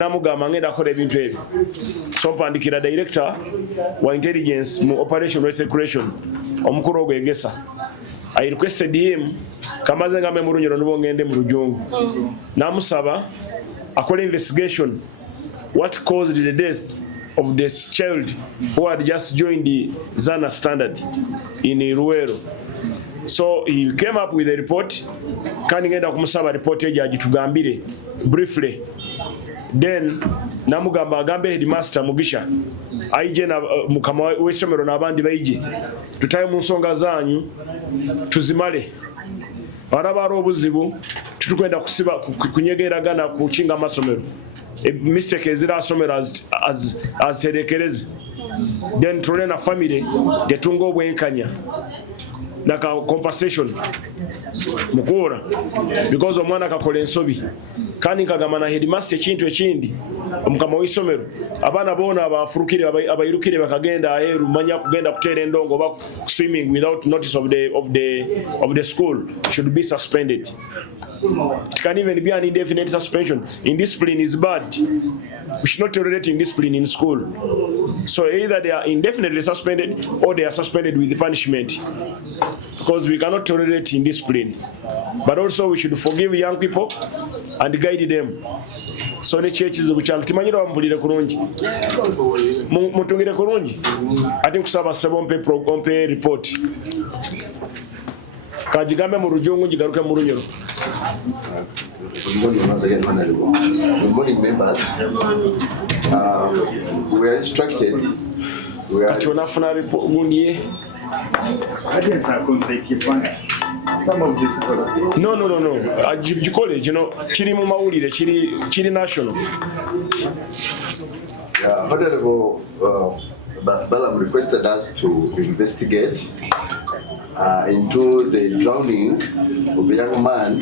namugamba ngenda akola ebintu ebyo. So mpandikira director wa intelligence mu operation recreation omukuru ogwegesa. I requested him kamaze ngambe mu Runyoro nubo ngende mu Rujungu. Namusaba akola investigation what caused the death of this child who had just joined the Zana standard in Ruero. So he came up with a report. Kandi ngenda kumusaba report ejo agitugambire briefly. Then namugamba agambe headmaster Mugisha aije na mukama w'essomero n'abandi baije tutaye mu nsonga zanyu tuzimale barabara obuzibu tutukwenda kusiba kunyegeragana kukinga amasomero mistake ezira asomero as terekerezi then tulena family tetunga obwenkanya naka compensation mukura because omwana akakola ensobi kandi nkagamba na headmaster ekintu ekindi omukama w'essomero abaana boona abafurukire abayirukire bakagenda aheru manya kugenda kuteera endongo ba swimming without notice of the school should be suspended. It can even be an indefinite suspension. Indiscipline is bad. We should not tolerate indiscipline in school. So either they are indefinitely suspended or they are suspended with punishment, because we cannot tolerate indiscipline. But also we should forgive young people and guide them. So ne churches buchanga timanyira bambulire kurungi mutungire kurungi ati kusaba ompe report kajigambe mu Rujungu njigaruke mu Runyoro. Good morning once again, Honorable. Good morning, members. We are instructed. We are. Some of this college. No. College, you know, chiri mu mawulire, chiri national. Honorable Balaam requested us to investigate into the drowning of a young man,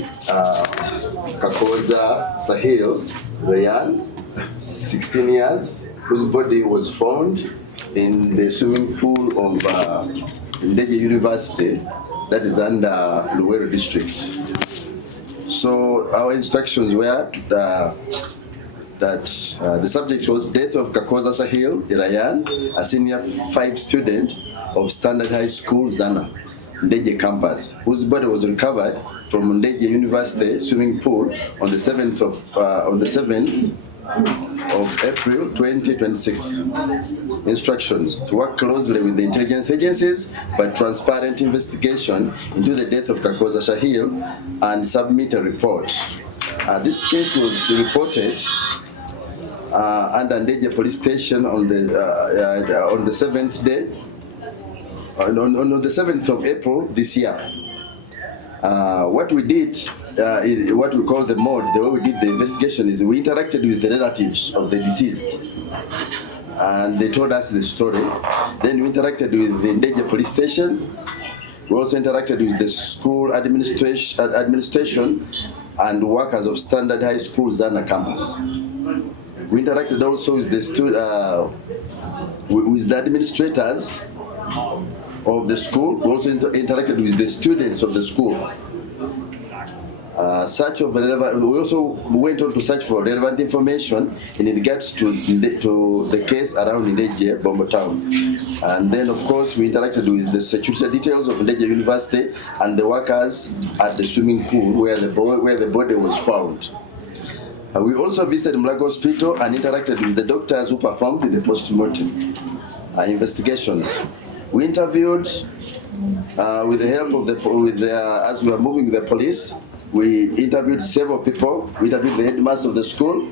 Kakoza Sahil Rayan, 16 years, whose body was found in the swimming pool of Ndejje University, that is under Luweero district. So our instructions were that the subject was death of Kakoza Sahil Rayan, a senior 5 student of Standard High School, Zana, Ndejje campus, whose body was recovered from Ndejje University swimming pool on the 7th of April 2026. Instructions to work closely with the intelligence agencies for transparent investigation into the death of Kakoza Sahil and submit a report. This case was reported under Ndejje police station on the 7th day. On the 7th of April this year. What we did, what we call the mode, the way we did the investigation is we interacted with the relatives of the deceased. And they told us the story. Then we interacted with the Ndejje police station. We also interacted with the school administration and workers of Standard High School, Zana campus. We interacted also with the administrators of the school. We also interacted with the students of the school. We also went on to search for relevant information in regards to the case around Ndejje, Bombo Town. And then, of course, we interacted with the security details of Ndejje University and the workers at the swimming pool where the body was found. We also visited Mulago Hospital and interacted with the doctors who performed the post-mortem investigations. We interviewed, with the help of as we were moving with the police, we interviewed several people. We interviewed the headmaster of the school.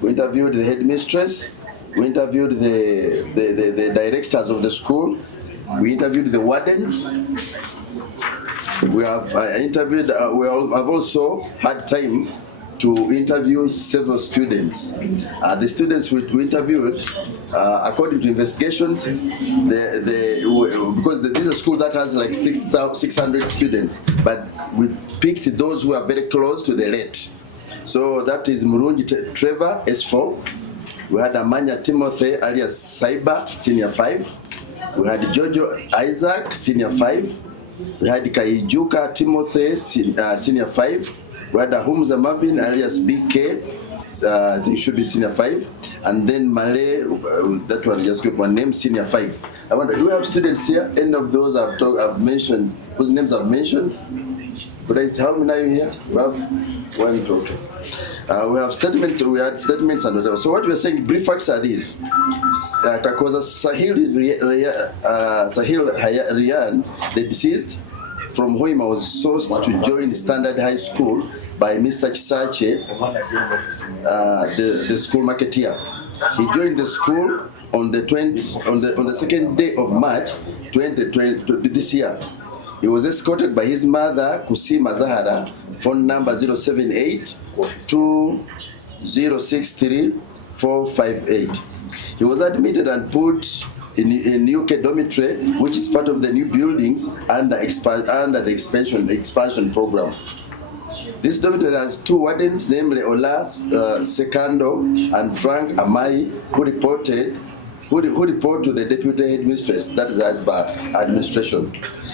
We interviewed the headmistress. We interviewed the directors of the school. We interviewed the wardens. We have interviewed. We have also had time to interview several students. The students we interviewed, according to investigations, because this is a school that has like 600 students, but we picked those who are very close to the rate. So that is Murungi Trevor, S4. We had Amanya Timothy alias Cyber, senior 5. We had Jojo Isaac, senior 5. We had Kaijuka Timothy, senior 5. We had Humza Marvin alias BK, I think should be senior 5, and then Malay, that one just got one name, senior 5. I wonder, do we have students here? Any of those I've mentioned, whose names I've mentioned? But how many are you here? We have one talk. We have statements, we had statements and whatever. So what we're saying, brief facts are these. Kakoza Sahil Rian, the deceased, from whom I was sourced to join Standard High School by Mr. Chisache, the school marketeer. He joined the school on the 2nd day of March 2020 this year. He was escorted by his mother, Kusima Zahara, phone number 078-2063-458. He was admitted and put in UK dormitory, which is part of the new buildings under the expansion program. This dormitory has 2 wardens, namely Olas Sekando and Frank Amai, who report to the deputy headmistress, that is Asba administration.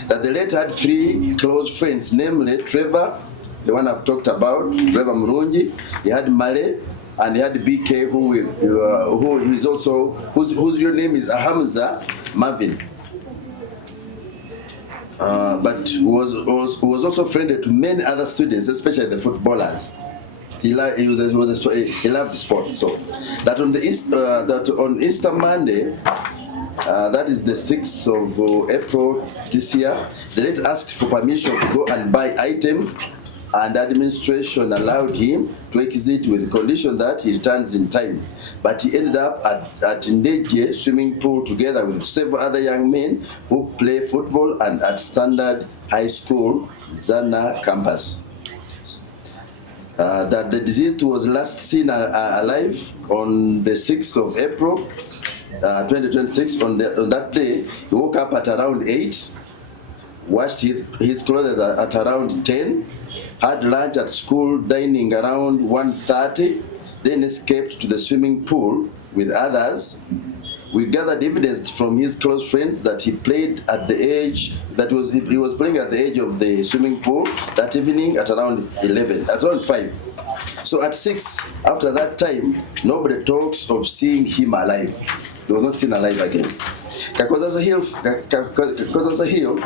That the late had 3 close friends, namely Trevor, the one I've talked about, Trevor Murungi. He had Male, and he had BK, whose real name is Hamza Marvin. But who was also friendly to many other students, especially the footballers. He loved sports. So that on Easter Monday, that is the 6th of April this year, the late asked for permission to go and buy items, and administration allowed him to exit with the condition that he returns in time. But he ended up at Ndejje swimming pool together with several other young men who play football and at Standard High School, Zana campus. That the deceased was last seen alive on the 6th of April 2026. On that day, he woke up at around 8, washed his clothes at around 10, had lunch at school, dining around 1:30, then escaped to the swimming pool with others. We gathered evidence from his close friends that he played at the age he was playing at the edge of the swimming pool that evening at around 5. So at 6, after that time, nobody talks of seeing him alive. He was not seen alive again. Kakoza Hill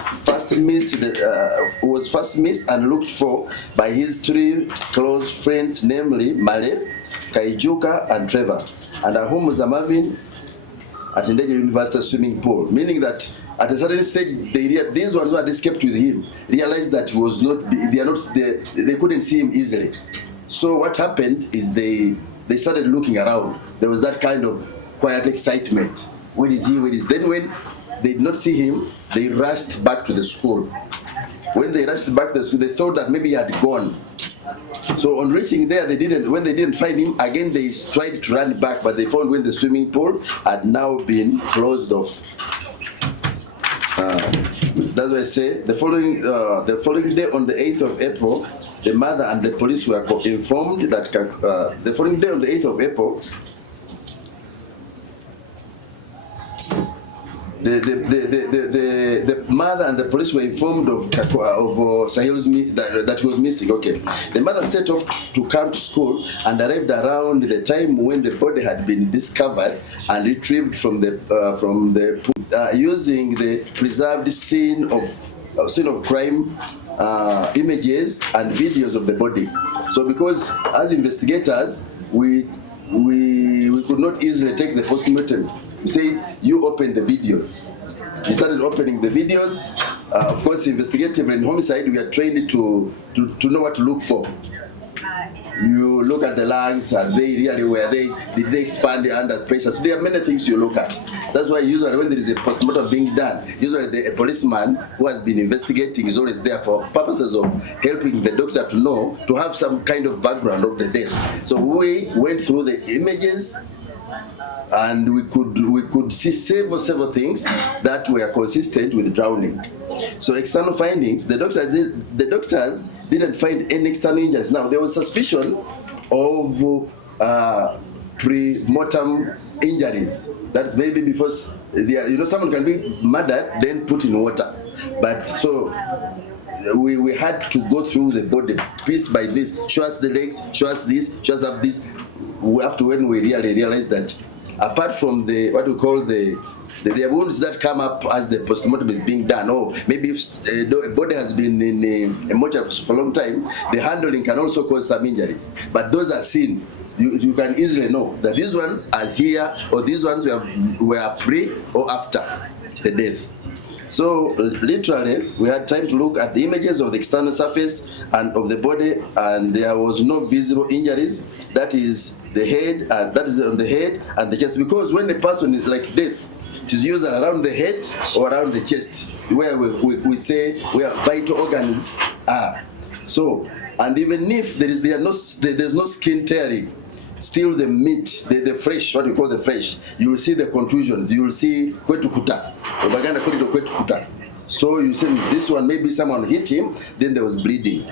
was first missed and looked for by his 3 close friends, namely Male, Kaijuka, and Trevor, and Ahumuza Marvin at Ndejje University swimming pool, meaning that at a certain stage, these ones who had escaped with him realized that he was they couldn't see him easily. So what happened is they started looking around. There was that kind of quiet excitement. Where is he? Where is he? Then when they did not see him, they rushed back to the school. When they rushed back to the school, they thought that maybe he had gone. So on reaching there, when they didn't find him, again they tried to run back, but they found when the swimming pool had now been closed off. That's why I say the following day, on the 8th of April, the mother and the police were informed that the following day, on the 8th of April, the mother and the police were informed of Sahil's that he was missing. Okay, the mother set off to come to school and arrived around the time when the body had been discovered and retrieved from the using the preserved scene of crime images and videos of the body. So because as investigators we could not easily take the postmortem. We said, you open the videos. He started opening the videos. Of course, investigative and homicide, we are trained to know what to look for. You look at the lungs, did they expand under pressure? So there are many things you look at. That's why usually when there is a postmortem being done, usually a policeman who has been investigating is always there for purposes of helping the doctor to have some kind of background of the death. So we went through the images, and we could see several things that were consistent with drowning. So external findings, the doctors didn't find any external injuries. Now there was suspicion of pre-mortem injuries. That's maybe because someone can be murdered then put in water. But so we had to go through the body piece by piece, show us the legs, show us this, show us up this, up to when we really realized that apart from the what we call the wounds that come up as the postmortem is being done, or maybe if a body has been in a mortuary for a long time, the handling can also cause some injuries. But those are seen. You can easily know that these ones are here, or these ones were pre or after the death. So literally, we had time to look at the images of the external surface and of the body, and there was no visible injuries. That is the head, that is on the head and the chest. Because when a person is like death, it is usually around the head or around the chest, where we say where vital organs are. So, and even if there's no skin tearing, still the meat, the fresh, what we call the fresh, you will see the contusions, you will see kwetukuta. So you see this one, maybe someone hit him, then there was bleeding.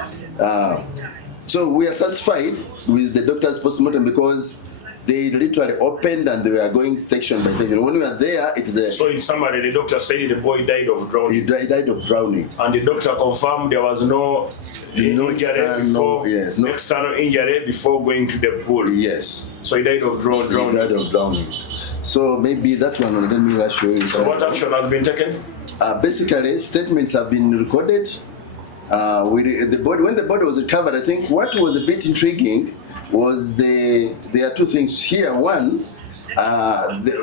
So we are satisfied with the doctor's postmortem because they literally opened and they were going section by section. When we were there, it is a... So in summary, the doctor said the boy died of drowning. He died of drowning. And the doctor confirmed there was no external injury before going to the pool. Yes. So he died of drowning. He died of drowning. So maybe that one, let me rush you. So what action has been taken? Basically, statements have been recorded. When the body was recovered, I think what was a bit intriguing was there are two things here. One,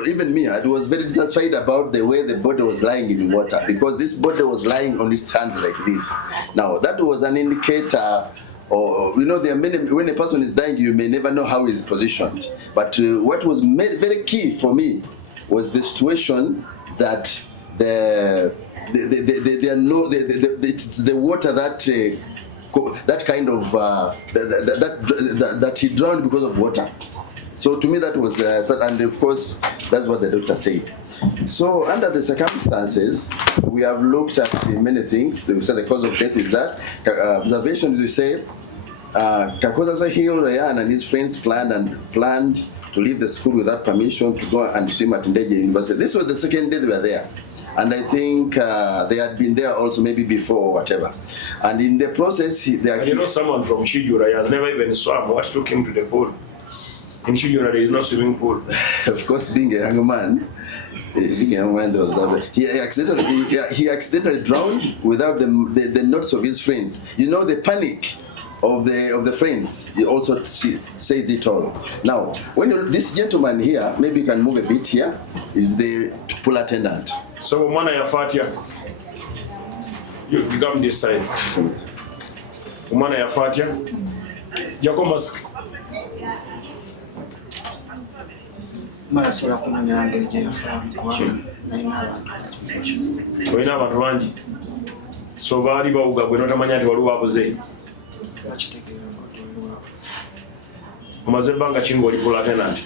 even me, I was very dissatisfied about the way the body was lying in the water, because this body was lying on its hand like this. Now, that was an indicator, or there are many, when a person is dying, you may never know how he's positioned. But what was very key for me was the situation that it's the water that kind of that he drowned because of water. So to me that was and of course that's what the doctor said. So under the circumstances, we have looked at many things. We said the cause of death is that observations. We say Kakoza Hill, Ryan and his friends planned to leave the school without permission to go and swim at Ndejje University. This was the second day they were there. And I think they had been there also maybe before or whatever. And in the process, someone from Chijura has never even swam. What took him to the pool? In Chijura, there is no swimming pool. Of course, being a young man, there was that. He accidentally drowned without the notes of his friends. The panic of the friends, he also says it all. Now, when this gentleman here, maybe you can move a bit here, is the pool attendant. So, Mana Yafatia, you come this side. Mana Yafatia, Yakomask. Marasola kumanya Ndejje yafamu kubanga nalina abantu olina abantu bangi, so baali bawuga gwe notamanya nti waliwo abuze. Sakitegeera ngo waliwo abuze. Omaze ebbanga ki ng'oli pool attendant?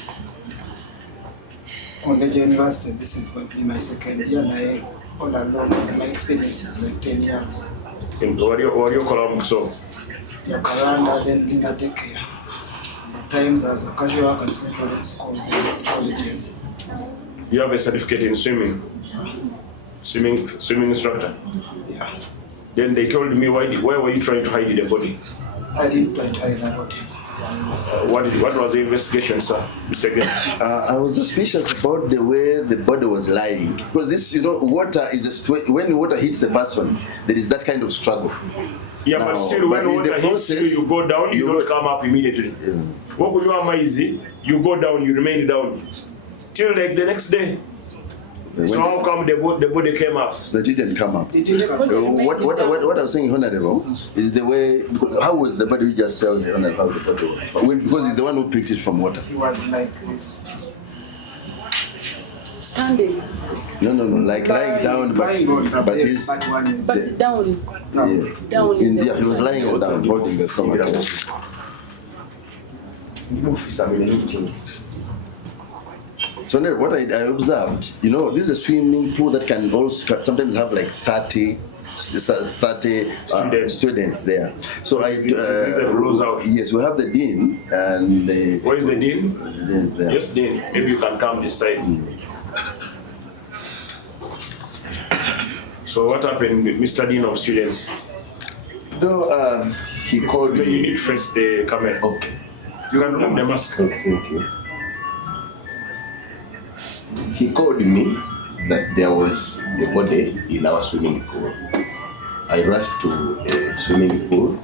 On Ndejje University, this is going to be my second year. All along, my experience is like 10 years. Wali okola mu kusoma? Yakalanda, then Linda Daycare. And at times as a casual worker in central schools and colleges. You have a certificate in swimming? Yeah. Swimming instructor? Yeah. Then they told me, why were you trying to hide the body? I didn't try to hide the body. What was the investigation, sir? Mr. Guest? I was suspicious about the way the body was lying, because this, water is when water hits a person, there is that kind of struggle. Yeah, but still, when water hits you go down, you don't come up immediately. What could you amazing? You go down, you remain down till like the next day. So how come the body came up? They didn't come up. It didn't come up. What I was saying, Honorable, is the way. How was the body? You just tell me, Honorable, how the body was. Because he's the one who picked it from water. It was like this. Standing. No, like lying down, but he's down. Down. He was lying down, holding the stomach. So what I observed, this is a swimming pool that can also sometimes have like 30 students there. So yes, we have the dean and where is the dean? The dean's there. Yes, dean. Maybe you can come this side. So what happened, Mr. Dean of Students? No, he called Maybe you me. need to face the camera. Okay. You can remove the mask. Oh, thank you. He called me that there was a body in our swimming pool. I rushed to a swimming pool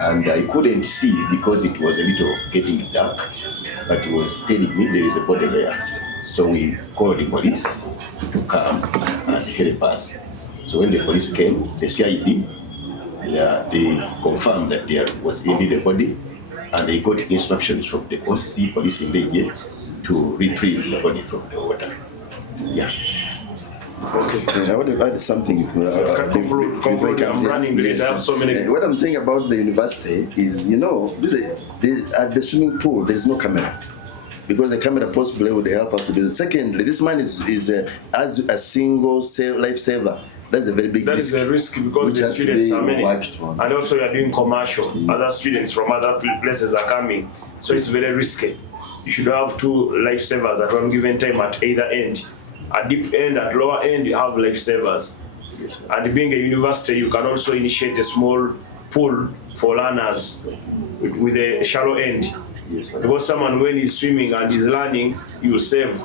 and I couldn't see because it was a little getting dark, but he was telling me there is a body there. So we called the police to come and help us. So when the police came, the CID, they confirmed that there was indeed a body, and they got instructions from the OC police in Ndejje to retrieve the body from the water. Yeah. Okay. I want to add something. Before he comes I'm running in. late. I have so many. What I'm saying about the university is, at the swimming pool, there is no camera. Because the camera possibly would help us to do it. Secondly, this man is as a single lifesaver. That's a very big risk. That is a risk because the students are many. And also you are doing commercial. Other students from other places are coming. So it's very risky. You should have 2 lifesavers at one given time at either end. At deep end, at lower end, you have lifesavers. Yes, and being a university, you can also initiate a small pool for learners with a shallow end. Yes, because someone, when he's swimming and he's learning, you save.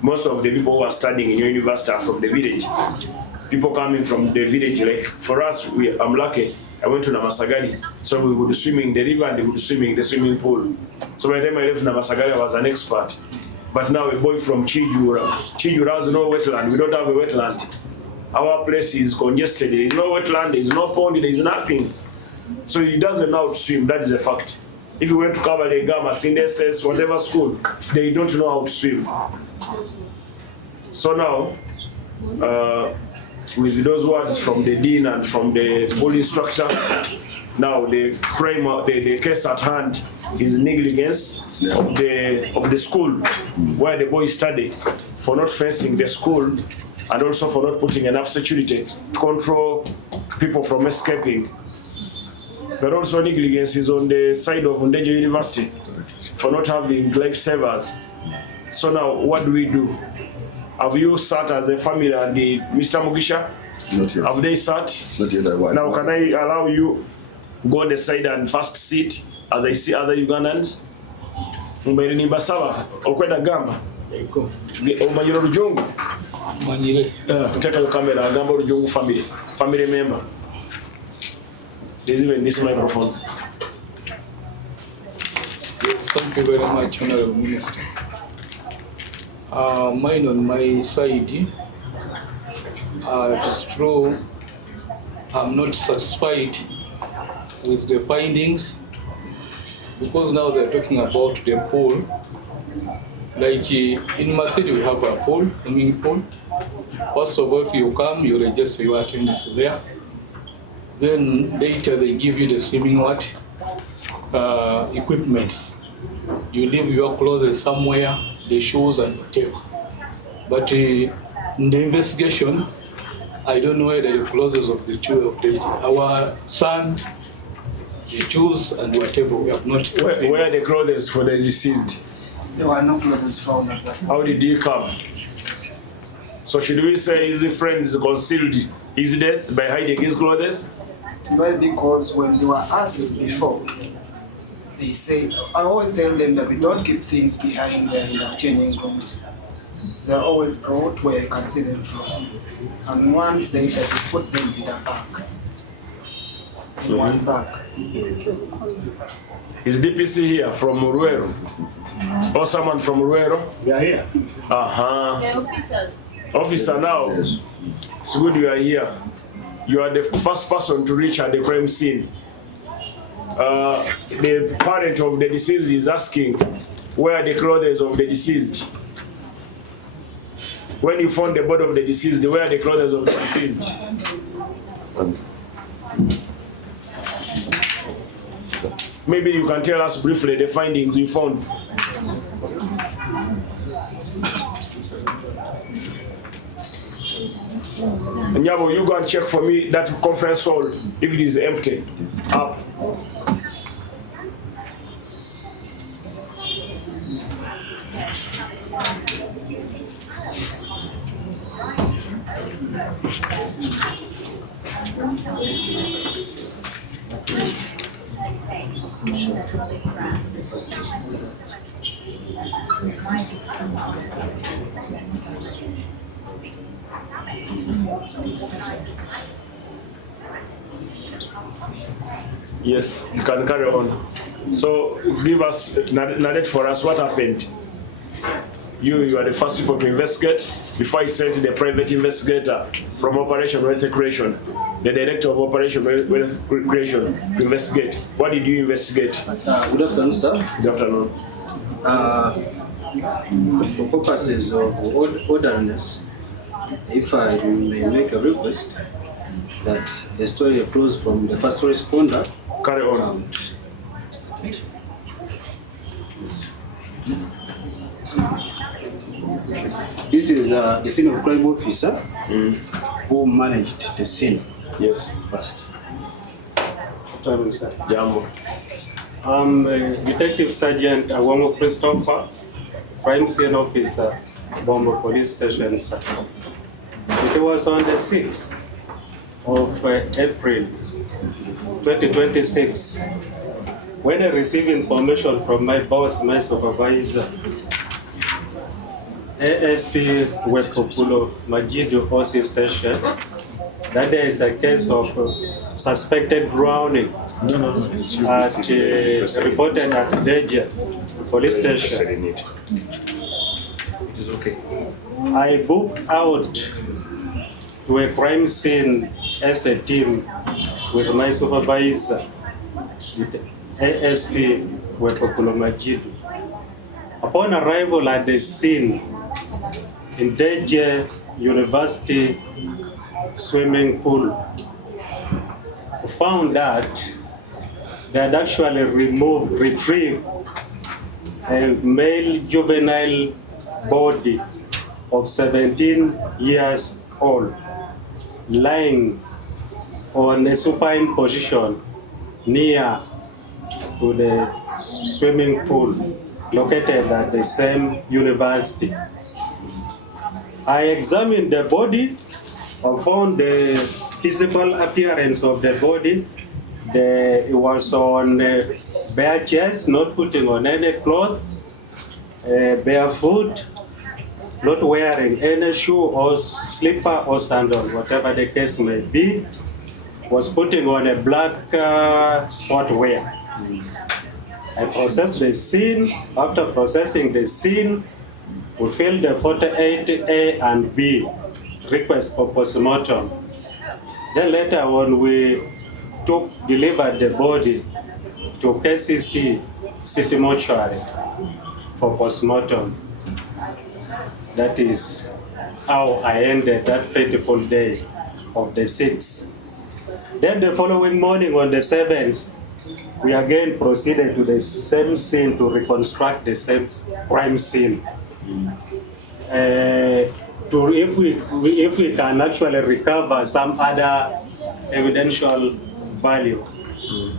Most of the people who are studying in your university are from the village. People coming from the village, like for us, I'm lucky. I went to Namasagari, so we would swim in the river and they would swim in the swimming pool. So by the time I left Namasagari, I was an expert. But now a boy from Chijura has no wetland. We don't have a wetland. Our place is congested. There is no wetland, there is no pond, there is nothing. So he doesn't know how to swim. That is a fact. If you went to Kabalegama, Sindeses, whatever school, they don't know how to swim. So now, with those words from the dean and from the pool instructor, now the crime, the case at hand is negligence of the school where the boy studied for not fencing the school and also for not putting enough security to control people from escaping. But also negligence is on the side of Ndejje University for not having lifesavers. So now, what do? Have you sat as a family and Mr. Mugisha? Not yet. Have they sat? Not yet. Now, can I allow you go on the side and first sit as I see other Ugandans? Mbere nimbasawa okwenda gamba. Ego. Omanyiro Rujungu. Manyire. Take your camera. Gamba Rujungu family member. There's even this microphone. Yes, thank you very much, Honorable Minister. Mine on my side, it is true, I'm not satisfied with the findings because now they're talking about the pool. Like in my city, we have a pool, swimming pool. First of all, if you come, you register your attendance there. Then later they give you the swimming equipments. You leave your clothes somewhere, the shoes and whatever. But in the investigation, I don't know whether the clothes of our son, the shoes and whatever, we have not. Where are the clothes for the deceased? There were no clothes found at that. How did he come? So should we say his friend concealed his death by hiding his clothes? Well, because when they were asked before, they said, I always tell them that we don't keep things behind there in the changing rooms. They're always brought where you can see them from. And one said that we put them in a bag. In one bag. Is DPC here from Ruero? Or someone from Ruero? We are here. Uh-huh. The officers. Officer, now, Yes. it's good you are here. You are the first person to reach at the crime scene. The parent of the deceased is asking where are the clothes of the deceased. When you found the body of the deceased, where are the clothes of the deceased? Maybe you can tell us briefly the findings you found. Nyabo, you go and check for me that conference hall if it is empty. Up. the first responder. Yes, you can carry on. So give us, narrate for us what happened. You are the first people to investigate before I sent the private investigator from Operation Wealth Creation, the director of Operation Wealth Creation, to investigate. What did you investigate? Good afternoon, sir. Good afternoon. For purposes of orderliness, if I may make a request that the story flows from the first responder. Carry on. Yes. This is the scene of crime officer who managed the scene. Yes. First. Afternoon, sir. Jambo. I'm Detective Sergeant Awamo Christopher, Crime Scene Officer, Bombo Police Station, sir. It was on the 6th of April 2026 when I received information from my boss, my supervisor, ASP Wepopulo Majidu OC Station, that there is a case of suspected drowning at reported at Ndejje Police Station. It is okay. I booked out to a crime scene as a team with my supervisor, with ASP Wepopulo Majidu. Upon arrival at the scene in Ndejje University swimming pool, we found that they had actually retrieved a male juvenile body of 17 years old, lying on a supine position near to the swimming pool located at the same university. I examined the body. I found the physical appearance of the body. It was on bare chest, not putting on any cloth, barefoot, not wearing any shoe or slipper or sandal, whatever the case may be, was putting on a black sport wear. I processed the scene. After processing the scene, we filled the 48A and B request for postmortem. Then later on, we delivered the body to KCC City Mortuary for postmortem. That is how I ended that fateful day of the 6th. Then the following morning on the 7th, we again proceeded to the same scene to reconstruct the same crime scene. If we can actually recover some other evidential value,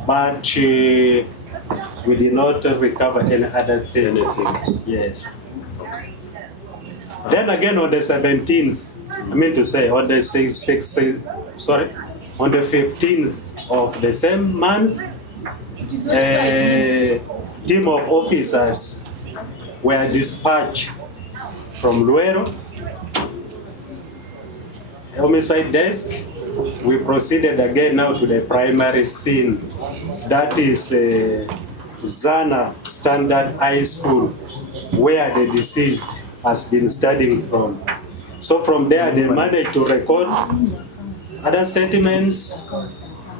but we did not recover any other thing. Anything. Yes. Then again on the 17th, on the 15th of the same month, a team of officers were dispatched from Luero homicide desk. We proceeded again now to the primary scene. That is Zana Standard High School, where the deceased has been studying from. So from there, they managed to record other statements,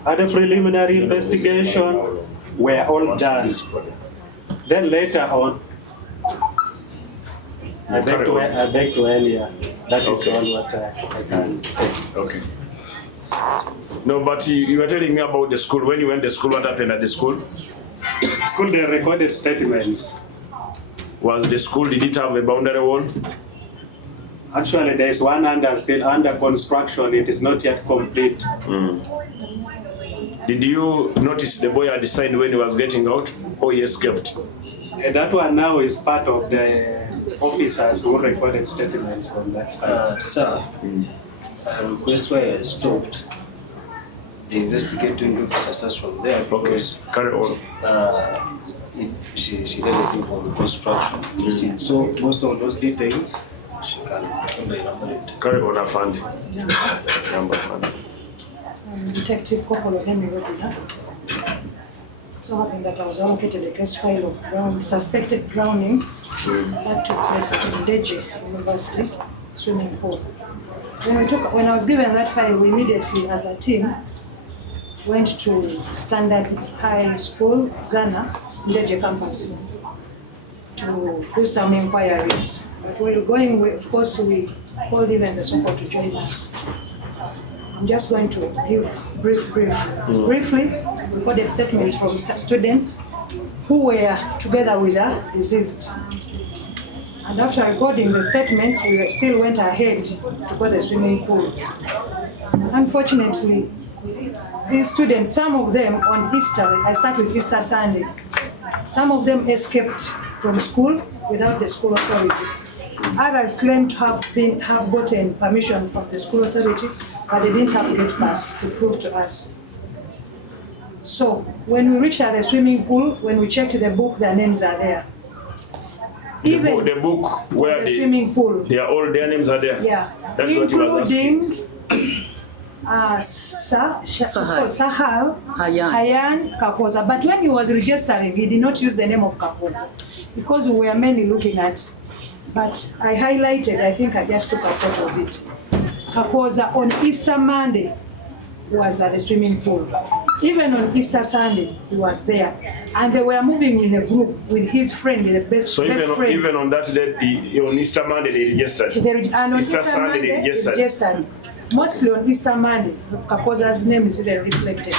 other preliminary investigation were all done. Then later on, I beg to end here. That is all what I can say. Okay. No, but you were telling me about the school. When you went to school, what happened at the school? School, they recorded statements. Was the school, did it have a boundary wall? Actually, there is one still under construction. It is not yet complete. Did you notice the boy had decided when he was getting out, or he escaped? That one now is part of the officers who recorded statements from that side. Sir, I request where I stopped. the investigating officer starts from there because Carry on. she did everything for reconstruction. So most of those details she can elaborate. Carry on, Afandi. Detective Corporal Henry Rodina. So happened that I was allocated a case file of suspected drowning that took place at Ndejje University swimming pool. When I was given that file, we immediately, as a team, went to Standard High School, Zana, Ndejje campus, to do some inquiries. But while going, of course, we called even the SOCO to join us. I'm just going to give briefly recorded statements from students who were together with the deceased. And after recording the statements, we still went ahead to go to the swimming pool. Unfortunately, these students, some of them on Easter, I start with Easter Sunday, some of them escaped from school without the school authority. Others claim to have gotten permission from the school authority, but they didn't have gate pass to prove to us. So when we reached the swimming pool, when we checked the book, their names are there. Even the book where the swimming pool, their names are there. Yeah, that's what he was asking. Sahal, Hayan, Kakoza. But when he was registering, he did not use the name of Kakoza because we were mainly looking at. But I highlighted, I think I just took a photo of it. Kakoza on Easter Monday was at the swimming pool. Even on Easter Sunday, he was there. And they were moving in a group with his friend, the best friend. So even on that day, on Easter Monday, they registered? And on Easter Sunday, they registered? Mostly on Easter Monday, Kakoza's name is even reflected.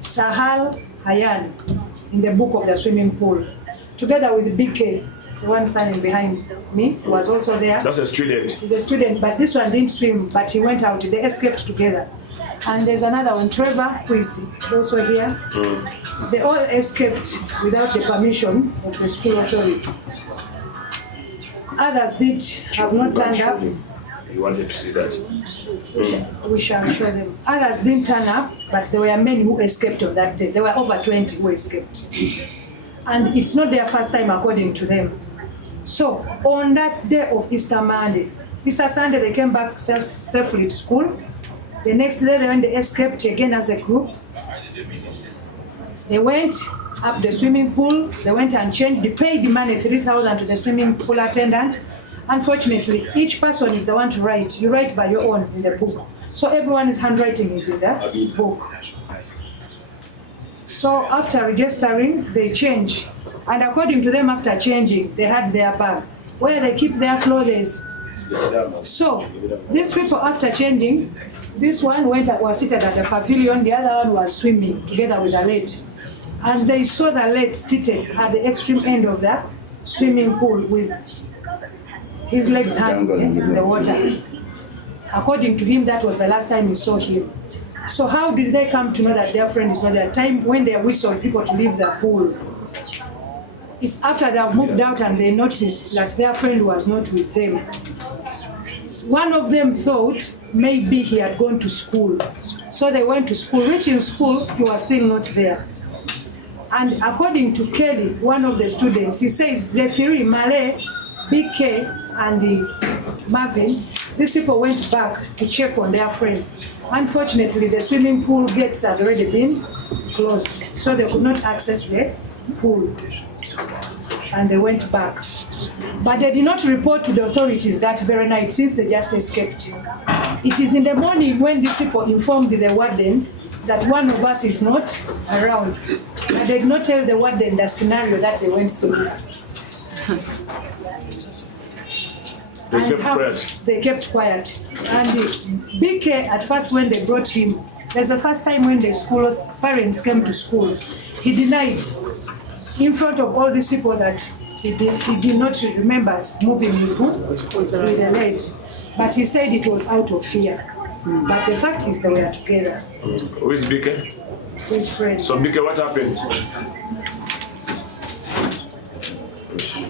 Sahal Hayan, in the book of the swimming pool. Together with BK, the one standing behind me, who was also there. That's a student. He's a student, but this one didn't swim, but he went out. They escaped together. And there's another one, Trevor, who is also here. They all escaped without the permission of the school authority. Others have not turned up. You wanted to see that? We shall show them. Others didn't turn up, but there were many who escaped on that day. There were over 20 who escaped. And it's not their first time according to them. So on that day of Easter Monday, Easter Sunday, they came back safely to school. The next day, they escaped again as a group. They went up the swimming pool. They went and changed. They paid the money, 3,000 to the swimming pool attendant. Unfortunately, each person is the one to write. You write by your own in the book. So everyone's handwriting is in the book. So after registering, they change. And according to them, after changing, they had their bag where they keep their clothes. So these people, after changing, this one was seated at the pavilion, the other one was swimming together with the late. And they saw the late seated at the extreme end of the swimming pool with his legs hanging in the water. According to him, that was the last time he saw him. So how did they come to know that their friend is not there? Time when they whistled people to leave the pool. It's after they have moved out and they noticed that their friend was not with them. One of them thought maybe he had gone to school. So they went to school. Reaching school, he was still not there. And according to Kelly, one of the students, he says the three, Malay, BK, and Marvin, these people went back to check on their friend. Unfortunately, the swimming pool gates had already been closed, so they could not access the pool. And they went back. But they did not report to the authorities that very night since they just escaped. It is in the morning when these people informed the warden that one of us is not around. And they did not tell the warden the scenario that they went through. They kept quiet. And BK, at first when they brought him, there's the first time when the school parents came to school, he denied in front of all these people that he did not remember moving with the late. But he said it was out of fear. But the fact is they were together. Who is BK? His friend. So BK, what happened?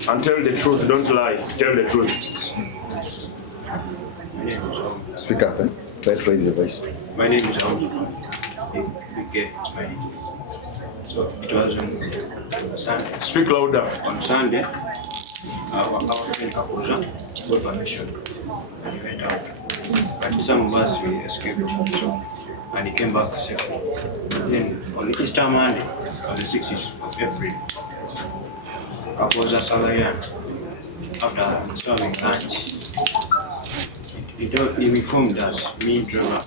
And tell the truth, don't lie. Tell the truth. Speak up, eh? Try to raise your voice. My name is okay, it's fine. So it was on Sunday. Speak louder. On Sunday, our friend Kapoza got permission and he went out. But some of us we escaped. So, and he came back safely. Then on Easter Monday, on the 6th of April, Kapoza Salayan, after serving lunch, he informed us, me and Trevor.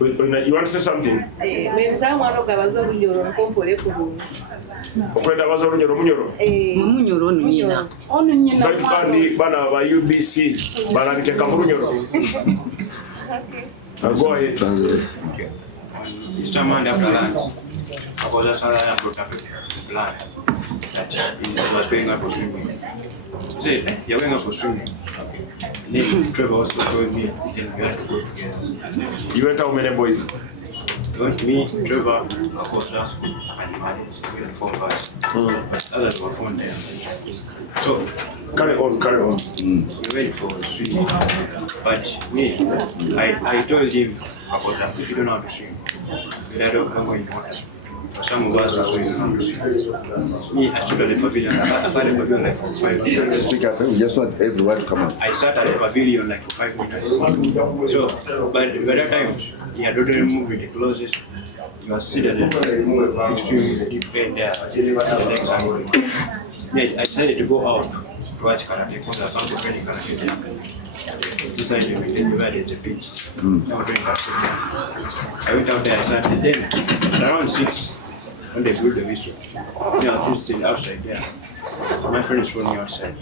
You want to say something? Okwenda baza olunyoro munyoro. Munyoro ono nyina. Baitu kandi bana ba UBC banabiteka mu lunyoro. Go ahead. Translate. Okay. On Easter Monday after lunch, Kapoza Salayan brought up a plan that he was going out for swimming. He said, you're going out for swimming. Then Trevor also told me then we had to go together. You went how many boys? He went to me, Trevor, Acosta, and Mali. We had 4 guys. But others were found there. So Carry on. we went for swimming. But me, I told him, Acosta, if you don't know how to swim, then I don't know what you want. Some of us are swimming how to swim. Me, I stood at the pavilion. I started the pavilion like for 5 minutes. Speak up. We just want everyone to come out. I sat at the pavilion like for 5 minutes. So, by that time, he had already moved with the clothes. He was seated at the extreme deep end there. The next angle. Yeah, I decided to go out to watch karate because I was also training karate there. Decided to maintain where there's a pitch. I was doing karate. I went out there, I started. Then, around 6, when they blew the whistle, I was sitting outside there. My friend is running outside.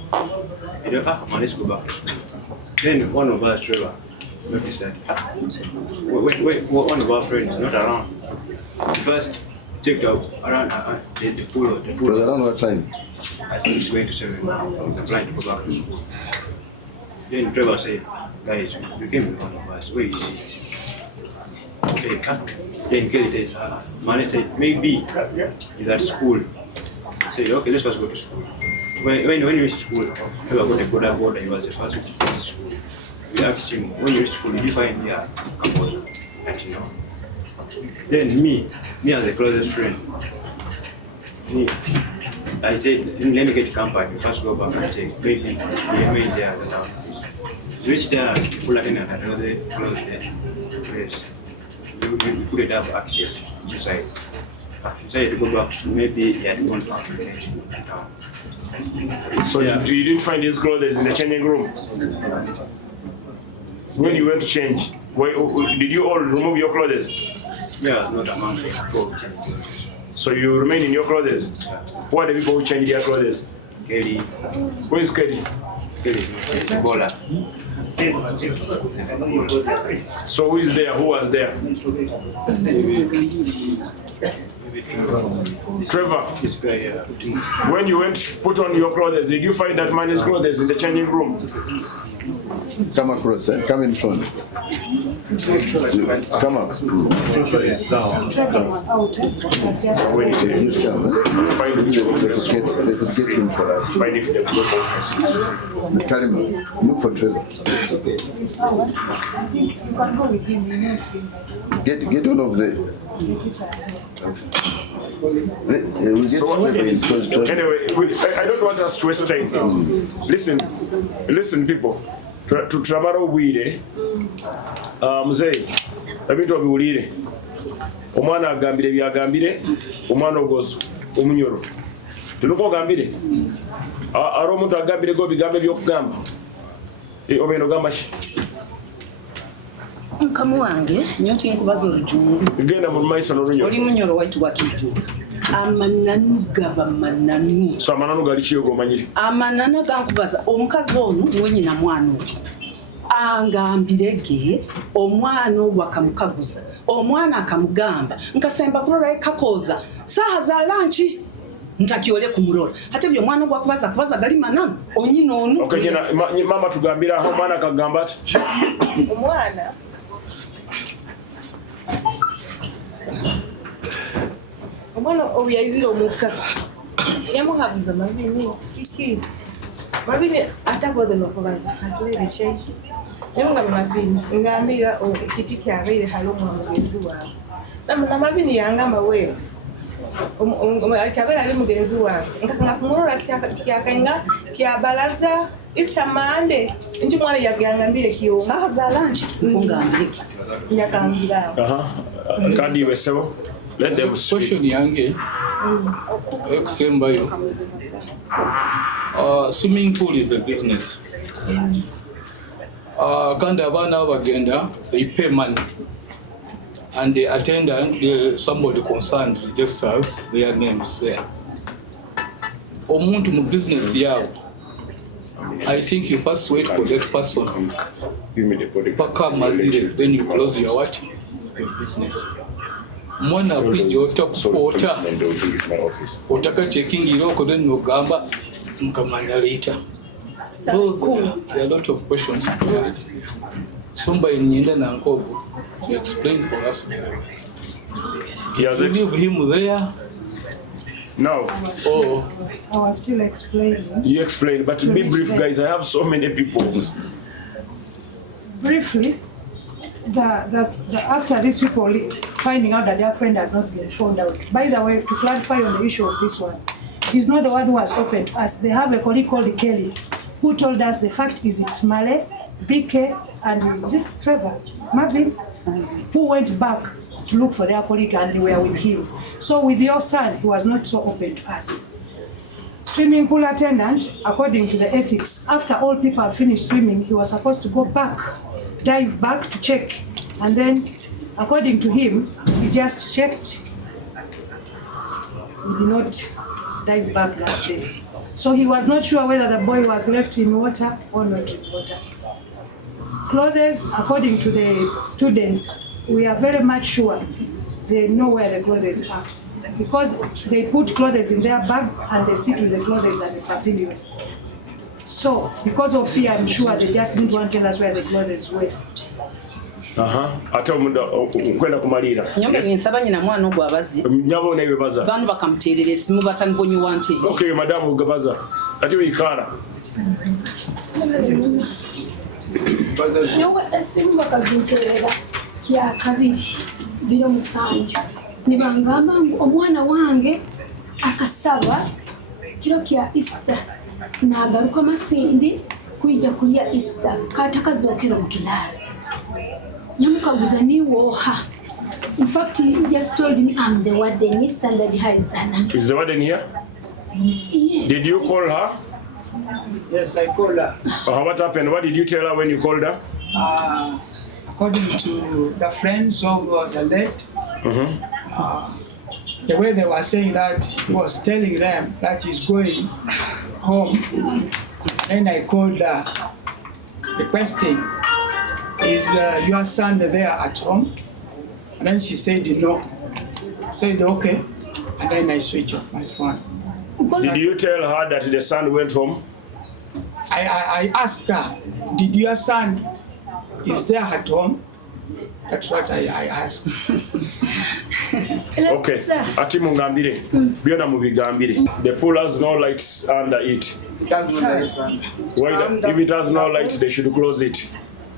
He said, man, let's go back to school. Then one of us, Trevor, noticed that, wait, one of our friends not around. He first checked out around the pool. It was around what time? I think it's going to 7 now. I'm planning to go back to school. Then Trevor said, guys, you came with one of us. Where is he? Okay, Then Kelly said, man said, maybe he's at school. I said, okay, let's first go to school. When we reached school, we were going to go that border. He was the first to go to school. We asked him, when you reached school, did you find here a composer? And you know. Then me as the closest friend, I said, let me get company. First go back and check. Maybe he remained there at the town. We reached there, people in another closed there. Place. We couldn't have access inside. Decided to go back to maybe he had gone to the town. So you didn't find his clothes in the changing room? When you went to change, did you all remove your clothes? Yeah, not among the people. So you remain in your clothes? Who are the people who change their clothes? Kelly. Who is Kelly? Kelly, Ebola. So who is there? Who was there? Trevor, This guy, when you went to put on your clothes, did you find that man's clothes in the changing room? Come across, come in front. Come up. When it is, Just come. find which one. They could get him for us. Find if they've got offices. Carry him. Look for Trevor. Get one of the. We get Trevor because Trevor. Anyway, I don't want us to waste time. Listen, people. Tutamara obwire muzeyi ebintu obiwulire omwana agambire byagambire omwana ogozo omunyoro tunuko ogambire ari omuntu agambire go bigambe byokugamba obeno ogamba ki Mkamu wange nyoti nkubaza olujungu genda mu maiso n'olunyoro oli munyoro wayitibwa kitu amananu gaba mananu so amananu gali kiyogo omanyire amananu gankubaza omukazi ono mwenyina mwana oli angambirege omwana ogwo akamukaguza omwana akamugamba nkasemba kulora ekakoza saha za lanchi ntakyole kumurora ate byo mwana ogwo akubaza gali mananu onyina onu okay nyina mama tugambira aho omwana akagamba ati omwana obuyayizira omuka yamuhabuza mabini kiki mabini atakoze nokubaza atulere kye nga mabini ngambira kiti kyabeire hali omwana mugenzi wawe namabini yangamba wewe akabeera ali mugenzi wange nga kumulora kyakanga kyabalaza Easter Monday nti mwana yagambire kiyo Saha za lunch kungambire yakambira kandi wesebo let them question yange okusembayo swimming pool is a business kandi abaana bagenda they pay money and the attendant somebody concerned registers their names there omuntu mu business yabo I think you first wait for that person paka mazire then you close your what your business mwana kwija otakuspota otaka checking iroko then nogamba mkamanya later. So there are a lot of questions to ask. Somebody nyenda na nkobo to explain for us. Yes, leave him there. No. I was still explaining. You explain, but to be brief, guys, I have so many people. Briefly, after these people finding out that their friend has not been found out. By the way, to clarify on the issue of this one, he's not the one who has opened us. They have a colleague called Kelly, who told us the fact is it's Male, BK, and is it Trevor, Marvin, who went back to look for their colleague and they were with him. So with your son, he was not so open to us. Swimming pool attendant, according to the ethics, after all people have finished swimming, he was supposed to go back, dive back to check. And then, according to him, he just checked. He did not dive back that day. So he was not sure whether the boy was left in water or not in water. Clothes, according to the students, we are very much sure they know where the clothes are, because they put clothes in their bag and they sit with the clothes at the pavilion. So, because of fear, I'm sure they just didn't want to tell us where the clothes were. Ate kwenda kumalira. Nyamba ninsaba nyina mwana ogwo abazi. Nyabo na iwe baza. Banu bakamuterera esimu batambonyi wanti. Okay, madam ugabaza. Ate wikala. Nyowe esimu bakaginterera kya kabiri biro musanju. Nibangamba omwana wange akasaba kiro kya Easter nagaruka masindi kuija kulya Easter katakazokera mu kilasi. Nyamukaguza ni woha. In fact, he just told me I'm the warden, Miss Standard High Zana. Is the warden here? Yes. Did you call her? Yes, I called her. What happened? What did you tell her when you called her? According to the friends of the late, the way they were saying that, he was telling them that he's going home. Then I called her, requesting, is your son there at home? And then she said no. I said okay. And then I switched off my phone. Did you tell her that the son went home? I asked her, did your son is there at home? That's what I asked. Okay. Ati mungambire. Biona mubigambire. The pool has no lights under it. It has no lights under. If it has no light, they should close it.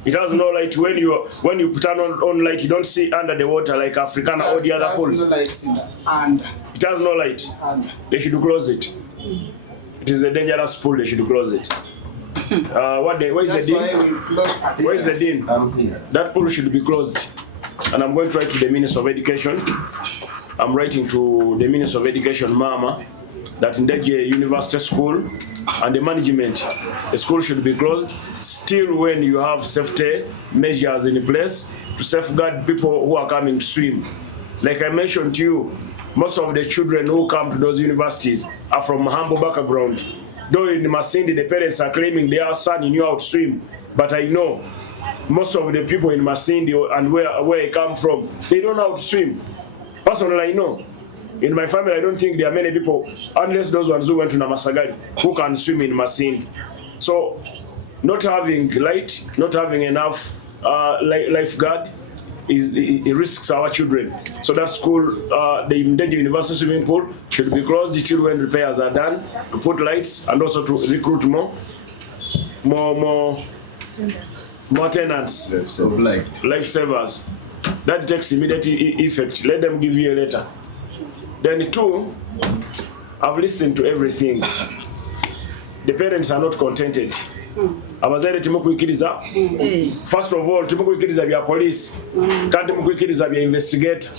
It has no light. When you turn on light, you don't see under the water like Africana or the other pools. It has no lights in the under. It has no light. Under. They should close it. It is a dangerous pool. They should close it. Where is the dean? Where is the dean? That pool should be closed. And I'm going to write to the Minister of Education. I'm writing to the Minister of Education, Mama, that Ndejje University School and the management, the school should be closed. Still, when you have safety measures in place to safeguard people who are coming to swim. Like I mentioned to you, most of the children who come to those universities are from humble background. Though in Masindi, the parents are claiming their son knew how to swim, but I know most of the people in Masindi and where I come from, they don't know how to swim. Personally, I know. In my family, I don't think there are many people, unless those ones who went to Namasagari, who can swim in Masindi. So, not having light, not having enough lifeguard, it risks our children. So that school, the Ndejje University swimming pool should be closed till when repairs are done, to put lights and also to recruit more tenants, lifesavers. That takes immediate effect. Let them give you a letter. Then 2, I've listened to everything. The parents are not contented. Abazaire timukwikiriza. First of all, timukwikiriza bya police. Kandi mukwikiriza bya investigator.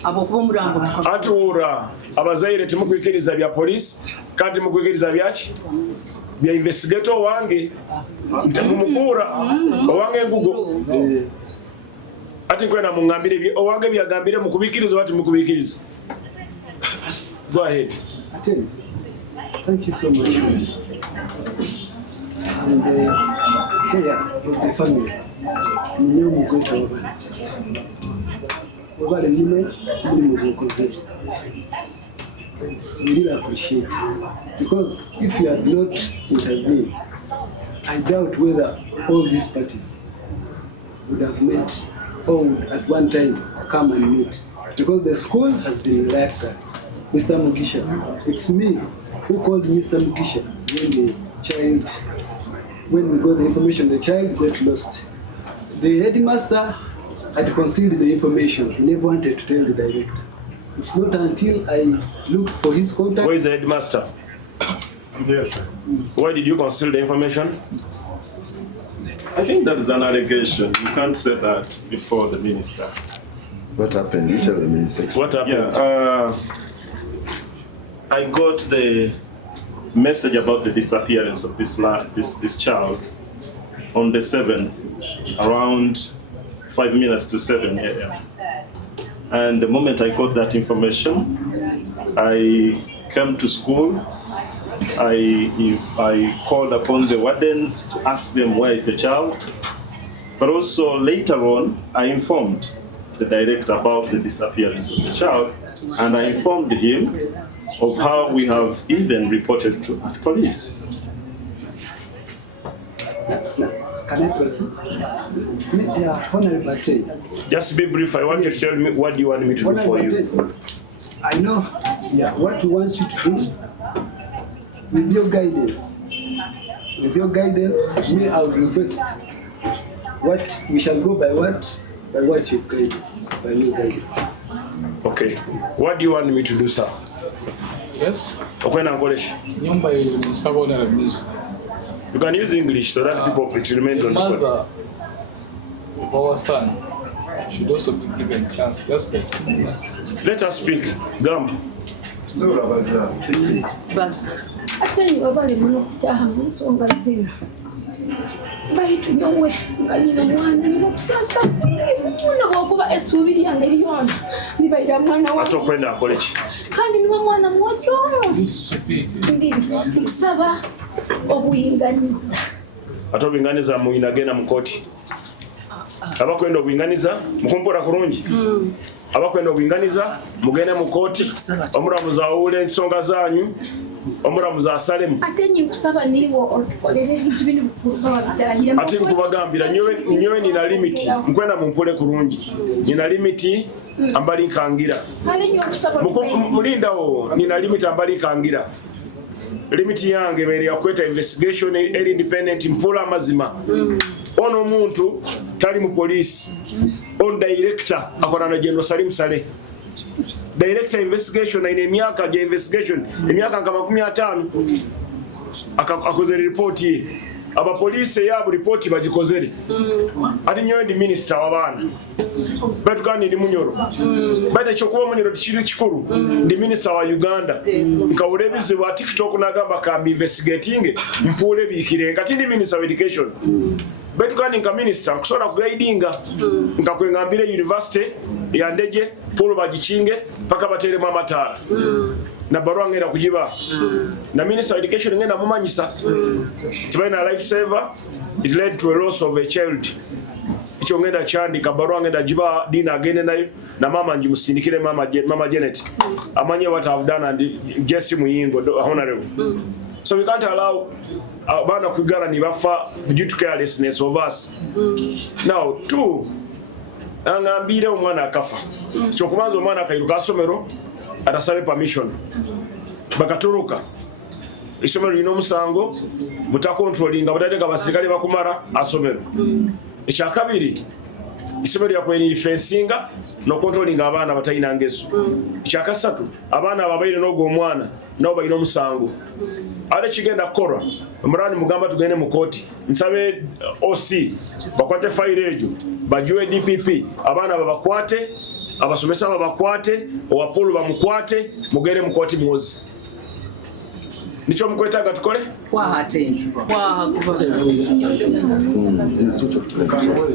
Atuura abazaire timukwikiriza bya police. Kandi mukwikiriza byaki? Bya investigator wange. Ntamumukura owange ngugo. Ati kwena mungambire bya owange byagambire mukubikiriza wati mukubikiriza. Go ahead. Thank you so much. And here is the family. We really appreciate it. Because if you had not intervened, I doubt whether all these parties would have met or would at one time come and meet. Because the school has been left at Mr. Mugisha. It's me who called Mr. Mugisha when we got the information, the child got lost. The headmaster had concealed the information. He never wanted to tell the director. It's not until I looked for his contact. Where is the headmaster? Yes, sir. Why did you conceal the information? I think that is an allegation. You can't say that before the minister. What happened? You tell the minister. What happened? Yeah, I got the message about the disappearance of this child on the 7th, around 5 minutes to 7 a.m. And the moment I got that information, I came to school. I called upon the wardens to ask them where is the child. But also later on, I informed the director about the disappearance of the child, and I informed him of how we have even reported to police. Can I proceed? Just be brief. I want you to tell me what you want me to do for you. I know what we want you to do with your guidance. With your guidance, me, I will request what we shall go by what you've guided, by your guidance. Okay. What do you want me to do, sir? Yes. Okay, now college. You can use English so that people will remain on the mother of our son should also be given a chance, just like us. Let us speak. Gam. Ate wabali muno kutaha musonga zino. Bayitu nyowe nganyina mwana nibakusasa muno bokuba esubiri yange liyona nibayira mwana wa atokwenda college kandi niba mwana mwojo ndi kusaba obuyinganiza atobinganiza muinagena mukoti abakwenda obuyinganiza mukumpora kurungi abakwenda obuyinganiza mugene mukoti omuramuza awule ensonga zanyu omuramuza asalemu ate nyi kusaba niwo okolere ebintu bino kubagahira ate nkubagambira nyowe nina limit nkwenda mumpule kurungi nina limit ambali nkangira kale nyi kusaba mulindawo nina limit ambali nkangira limit yange beri yakweta investigation eri independent mpula amazima ono muntu tali mu police on director akona na General Salim Saleh director investigation ine miaka ya investigation miaka kama 15 akoze report ye aba police yabo report bagikozere ati nyowe ndi minister wabana batu kandi ndi munyoro bata chokuba munyoro tikiri kikuru ndi minister wa Uganda nkawurebize wa TikTok nagamba ka investigating mpule bikire kati ndi minister of education batu kandi nka minister kusona ku guidinga nkakwengambire university ya Ndejje Paul bagichinge paka batere mama tara na barua ngenda kujiba na minister of education ngenda mumanyisa tibaina life saver it led to a loss of a child icho ngenda chandi kabarua ngenda jiba dina agene nayo na mama njimusindikire mama Janet amanye what I've done and Jesse Muyingo honorable so we can't allow bana kugara ni bafa due to carelessness of us now two angambire omwana akafa kyokubanza omwana akairuka asomero atasabe permission bakatoroka isomero lino musango buta controllinga butateka basirikale bakumara asomero ekyakabiri Isomero lyakwera fencing no controlling abaana batalina ngeso. Kyakasatu abaana ababaire n'ogwo omwana nabo balina omusango. Ale kigenda kukora Murani mugamba tugende mu kooti nsabe OC bakwate file ejo bajuwe DPP abaana babakwate abasomesa babakwate owapulu bamukwate mugere mu kooti mwozi. Nicho mkwetaga tukole?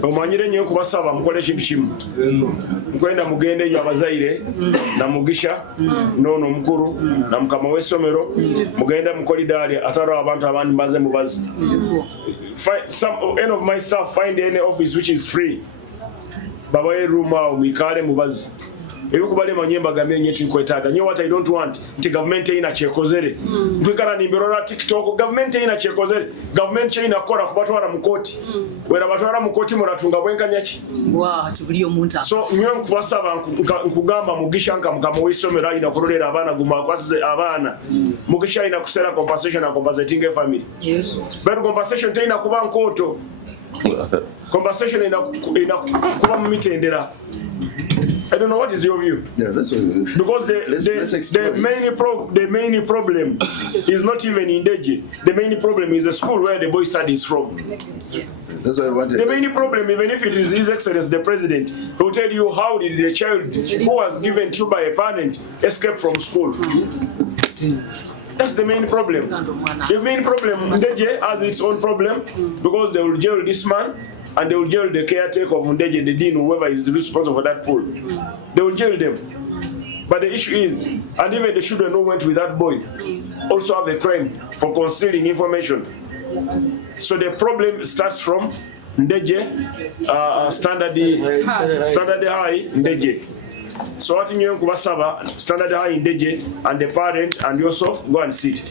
Omanyire nyo kubasaba mukole ekintu kimu. Mukwenda mugende ejo abazaire na mugisha nono mukuru na mukama w'essomero mugenda mu kolidari ataro abantu abandi baze mubazi. Any of my staff find any office which is free. Babaye room awo mwikale mubazi. Ebikubale manyemba gamye nyeti nkwetaga. Nyo what I don't want nti government ina chekozere. Nkwikala nimbirora TikTok government ina chekozere. Government ina kora kubatwara mukoti. Wera batwara mukoti muratunga bwenkanya ki? Tubuli omuntu. So nyo nkubasaba nkugamba mugisha nka mugamo w'isomero ina kurorera abana guma kwasize abana. Mugisha ina kusera compensation na compensating family. Yes. But compensation ina kuba nkoto. Compensation ina kuba mitendera. I don't know what is your view. Yeah, that's what we, because the main problem is not even in Ndejje. The main problem is the school where the boy studies from. Yes. That's what I wanted. The main problem, even if it is His Excellency the President, who will tell you how did the child who was given to by a parent escape from school. Yes. That's the main problem. The main problem, Ndejje has its own problem because they will jail this man. And they will jail the caretaker of Ndejje, the dean, whoever is responsible for that pool. They will jail them. But the issue is, and even the children who went with that boy also have a crime for concealing information. So the problem starts from Ndejje, standard high Ndejje. So what you kubasaba standard high Ndejje and the parent and yourself go and sit.